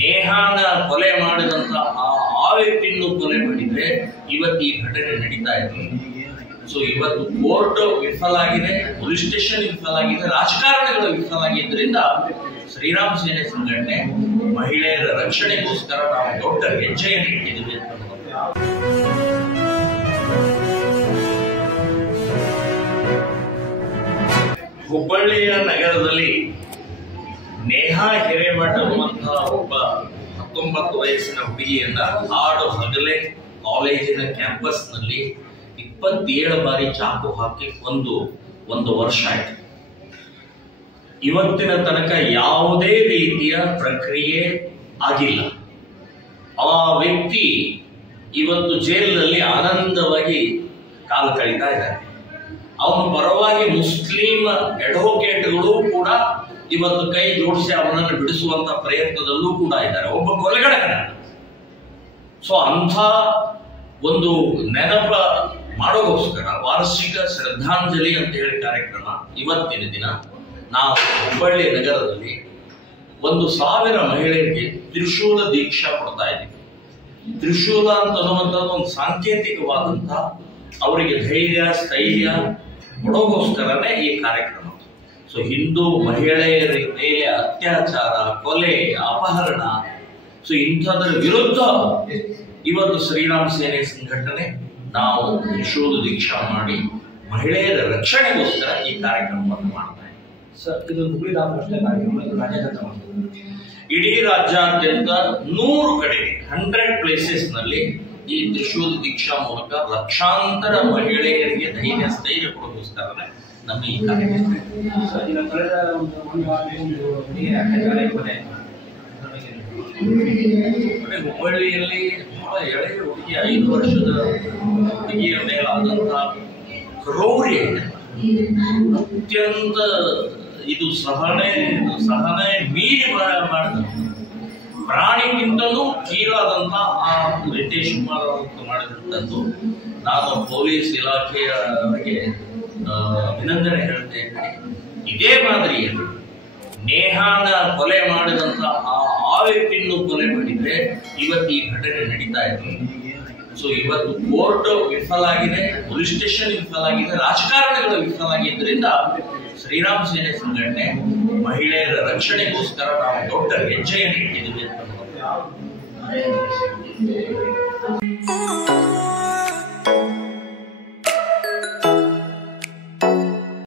ನೇಹಾನ ಕೊಲೆ ಮಾಡಿದಂತ ಆ ವ್ಯಕ್ತಿಯನ್ನು ಕೊಲೆ ಮಾಡಿದ್ರೆ ಇವತ್ತು ಈ ಘಟನೆ ನಡೀತಾ ಇದೆ. ಸೊ ಇವತ್ತು ಕೋರ್ಟ್ ವಿಫಲ ಆಗಿದೆ, ಪೊಲೀಸ್ ಸ್ಟೇಷನ್ ವಿಫಲ ಆಗಿದೆ, ರಾಜಕಾರಣಿಗಳು ವಿಫಲ ಆಗಿದ್ದರಿಂದ ಶ್ರೀರಾಮ ಸೇನೆ ಸಂಘಟನೆ ಮಹಿಳೆಯರ ರಕ್ಷಣೆಗೋಸ್ಕರ ನಾವು ದೊಡ್ಡ ಹೆಜ್ಜೆಯನ್ನು ಇಟ್ಟಿದ್ದೀವಿ ಅಂತ. ಹುಬ್ಬಳ್ಳಿಯ ನಗರದಲ್ಲಿ ನೇಹಾ ಹಿರೇಮಠ ಅನ್ನುವಂತಹ ಒಬ್ಬ 19 ವಯಸ್ಸಿನ ಹುಡುಗಿಯನ್ನ ಹಾಡು ಹಗಲೇ ಕಾಲೇಜಿನ ಕ್ಯಾಂಪಸ್ ನಲ್ಲಿ 27 ಬಾರಿ ಚಾಕು ಹಾಕಿ ಒಂದು ವರ್ಷ ಆಯ್ತು. ಇವತ್ತಿನ ತನಕ ಯಾವುದೇ ರೀತಿಯ ಪ್ರಕ್ರಿಯೆ ಆಗಿಲ್ಲ. ಆ ವ್ಯಕ್ತಿ ಇವತ್ತು ಜೈಲಿನಲ್ಲಿ ಆನಂದವಾಗಿ ಕಾಲ ಕಳೀತಾ ಇದ್ದಾರೆ. ಅವನ ಪರವಾಗಿ ಮುಸ್ಲಿಂ ಅಡ್ವೊಕೇಟ್ಗಳು ಕೂಡ ಇವತ್ತು ಕೈ ಜೋಡಿಸಿ ಅವನನ್ನು ಬಿಡಿಸುವಂತ ಪ್ರಯತ್ನದಲ್ಲೂ ಕೂಡ ಇದ್ದಾರೆ. ಒಬ್ಬ ಕೊಲೆಗಡಕನ. ಸೊ ಅಂಥ ಒಂದು ನೆನಪ ಮಾಡೋಗೋಸ್ಕರ ವಾರ್ಷಿಕ ಶ್ರದ್ಧಾಂಜಲಿ ಅಂತ ಹೇಳಿ ಕಾರ್ಯಕ್ರಮ ಇವತ್ತಿನ ದಿನ ನಾವು ಹುಬ್ಬಳ್ಳಿ ನಗರದಲ್ಲಿ 1,000 ಮಹಿಳೆಯರಿಗೆ ತ್ರಿಶೂಲ ದೀಕ್ಷಾ ಕೊಡ್ತಾ ಇದ್ದೀವಿ. ತ್ರಿಶೂಲ ಅಂತ ಅನ್ನುವಂಥದ್ದು ಒಂದು ಸಾಂಕೇತಿಕವಾದಂತ ಅವರಿಗೆ ಧೈರ್ಯ ಸ್ಥೈರ್ಯ ಕೊಡೋಗೋಸ್ಕರನೇ ಈ ಕಾರ್ಯಕ್ರಮ. ಸೊ ಹಿಂದೂ ಮಹಿಳೆಯರ ಮೇಲೆ ಅತ್ಯಾಚಾರ, ಕೊಲೆ, ಅಪಹರಣ, ಸೊ ಇಂಥದ್ರ ವಿರುದ್ಧ ಇವತ್ತು ಶ್ರೀರಾಮ ಸೇನೆ ಸಂಘಟನೆ ನಾವು ತ್ರಿಶೂಲ ದೀಕ್ಷಾ ಮಾಡಿ ಮಹಿಳೆಯರ ರಕ್ಷಣೆಗೋಸ್ಕರ ಈ ಕಾರ್ಯಕ್ರಮವನ್ನು ಮಾಡ್ತಾ ಇದ್ದೀವಿ. ಇಡೀ ರಾಜ್ಯಾದ್ಯಂತ 100 ಕಡೆ 100 ಪ್ಲೇಸಸ್ ನಲ್ಲಿ ಈ ತ್ರಿಶೂಲ ದೀಕ್ಷಾ ಮೂಲಕ ಲಕ್ಷಾಂತರ ಮಹಿಳೆಯರಿಗೆ ಧೈರ್ಯ ಸ್ಥೈರ್ಯ ಕೊಡೋಗೋಸ್ಕರನೇ ನಮ್ಮ ಈ ಕಾರ್ಯಕ್ರಮ. ಹುಬ್ಬಳ್ಳಿಯಲ್ಲಿ ಬಹಳ ಎಳೆಯ ಹುಡುಗಿ 5 ವರ್ಷದ ಹುಡುಗಿಯ ಮೇಲಾದಂತಹ ಕ್ರೌರ್ಯ ಅತ್ಯಂತ ಇದು ಸಹನೆ ಮೀರಿ ಮಾಡಿದ ಪ್ರಾಣಿಗಿಂತಲೂ ಕೀಳಾದಂತ ಆ ರಿತೇಶ್ ಕುಮಾರ್ ಮಾಡಿದಂಥದ್ದು ನಾನು ಪೊಲೀಸ್ ಇಲಾಖೆಯವರಿಗೆ ಅಭಿನಂದನೆ ಹೇಳ್ತೇನೆ. ಇದೇ ಮಾದರಿಯಲ್ಲಿ ನೇಹಾನ ಕೊಲೆ ಮಾಡಿದಂತ ಆ ವ್ಯಕ್ತಿಯನ್ನು ಕೊಲೆ ಮಾಡಿದ್ರೆ ಇವತ್ತು ಈ ಘಟನೆ ನಡೀತಾ ಇದೆ. ಸೊ ಇವತ್ತು ಕೋರ್ಟ್ ವಿಫಲ ಆಗಿದೆ, ಪೊಲೀಸ್ ಸ್ಟೇಷನ್ ವಿಫಲ ಆಗಿದೆ, ರಾಜಕಾರಣಿಗಳು ವಿಫಲ ಆಗಿದ್ದರಿಂದ ಶ್ರೀರಾಮ ಸೇನೆ ಸಂಘಟನೆ ಮಹಿಳೆಯರ ರಕ್ಷಣೆಗೋಸ್ಕರ ನಾವು ದೊಡ್ಡ ಹೆಜ್ಜೆಯನ್ನು ಇಟ್ಟಿದ್ದೀವಿ ಅಂತ.